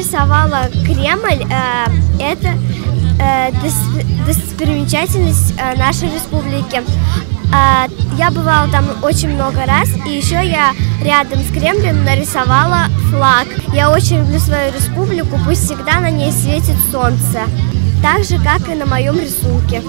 нарисовала Кремль. Это достопримечательность нашей республики. Я бывала там очень много раз, и еще я рядом с Кремлем нарисовала флаг. Я очень люблю свою республику, пусть всегда на ней светит солнце, так же, как и на моем рисунке.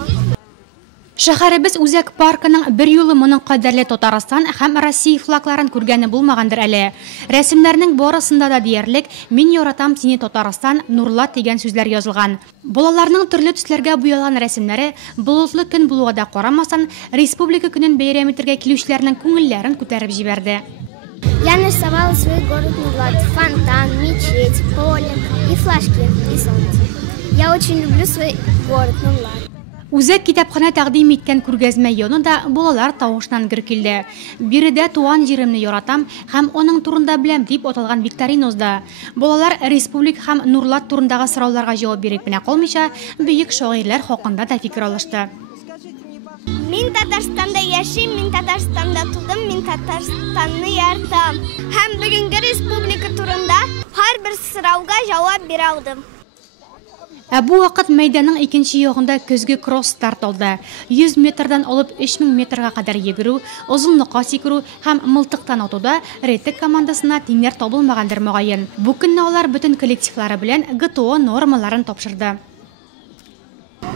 Шәһәребез Үзәк паркының бер юлы моның кадәрле Татарстан һәм Россия флагларын күргәне булмагандыр әле. Рәсемнәрнең барысында да диярлек «Мин яратам сине Татарстан, нурла» дигән сүзләр язылган. Балаларның төрле төсләргә буялган рәсемнәре болытлы көн булуга да карамастан, республика көнен бәйрәм итәргә килүчеләрнең күңелләрен күтәреп җибәрде. Я нарисовала свой город Нурлат, фонтан, мечеть, поле и флажки, и солнце. Я очень люблю свой город Нурлат. Үзәк китапхана тәкъдим иткән күргәзмә янында балалар тавышынан гөр килде. Биредә туган җиремне яратам һәм аның турында беләм дип аталган викторинозда. Балалар республик һәм Нурлат турындагы сорауларга җавап биреп кенә калмыйча, бөек шагыйрьләр хакында да фикер алышты. Мин Татарстанда яшим, мин Татарстанда тудым, мин Татарстанны яратам. Һәм бүгенге республика турында һәрбер сорауга җавап бирә алдым. Бу вакыт мәйданның икенче ягында көзге кросс-старт алды. 100 метрдан алып 3000 метрга кадәр йөгерү, озынлыкка сикерү һәм мылтыктан атуда рейтинг командасына тиңнәр табылмагандыр мөгаен. Бу көнне алар бөтен коллективлары белән ГТО нормаларын тапшырды.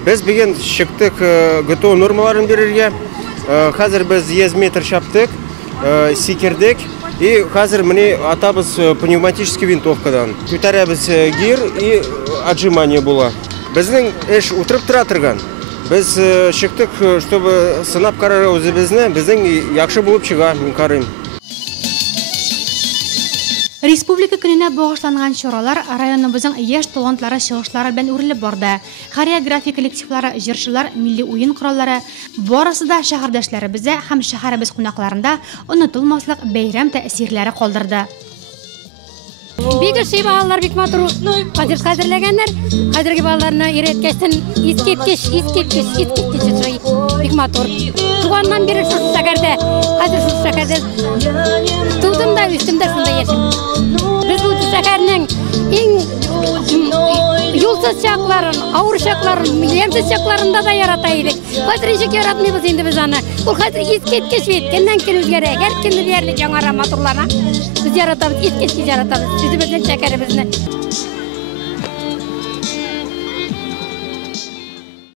Без бүген чыктык ГТО нормаларын бирергә. Хәзер без 100 метр чаптык, сикердек. И хәзер менә атабыз пневматический винтовкадан. Күтәрәбез гир и отжимание була. Безнең эш утырып тора торган. Без чыктык, чтобы сынап карарга үзебезне, безнең яхшы булып чыга, мин карыйм. Республика көненә багышланган чаралар районыбызның яшь талантлары чыгышлары белән үрелеп барды. Хореография коллективлары, җырчылар, милли уен кораллары барысы да шәһәрдәшләребездә һәм шәһәребез кунакларында онытылмаслык бәйрәм тәэсирләре калдырды. Бик балалар бик матур хәзерләгәннәр. Хәзерге балаларны өйрәткәчтен искиткеч бик матур. Туганнан бери шушы шәһәрдә, хәзер шушы шәһәрдә тудым да, үстем дә шунда яшим. Без бу шәһәрнең иң юлсыз чакларын, авыр чакларын, ямсыз чакларында да ярата идек. Хәзер ничек яратмыйбыз инде без аны. Ул хәзер искиткеч бит, көннән-көн үзгәрә, һәр көнне диярлек яңара матурлана. Biz yaratamiz, ilk yaratamiz. Sizimizden çekerimiz ne?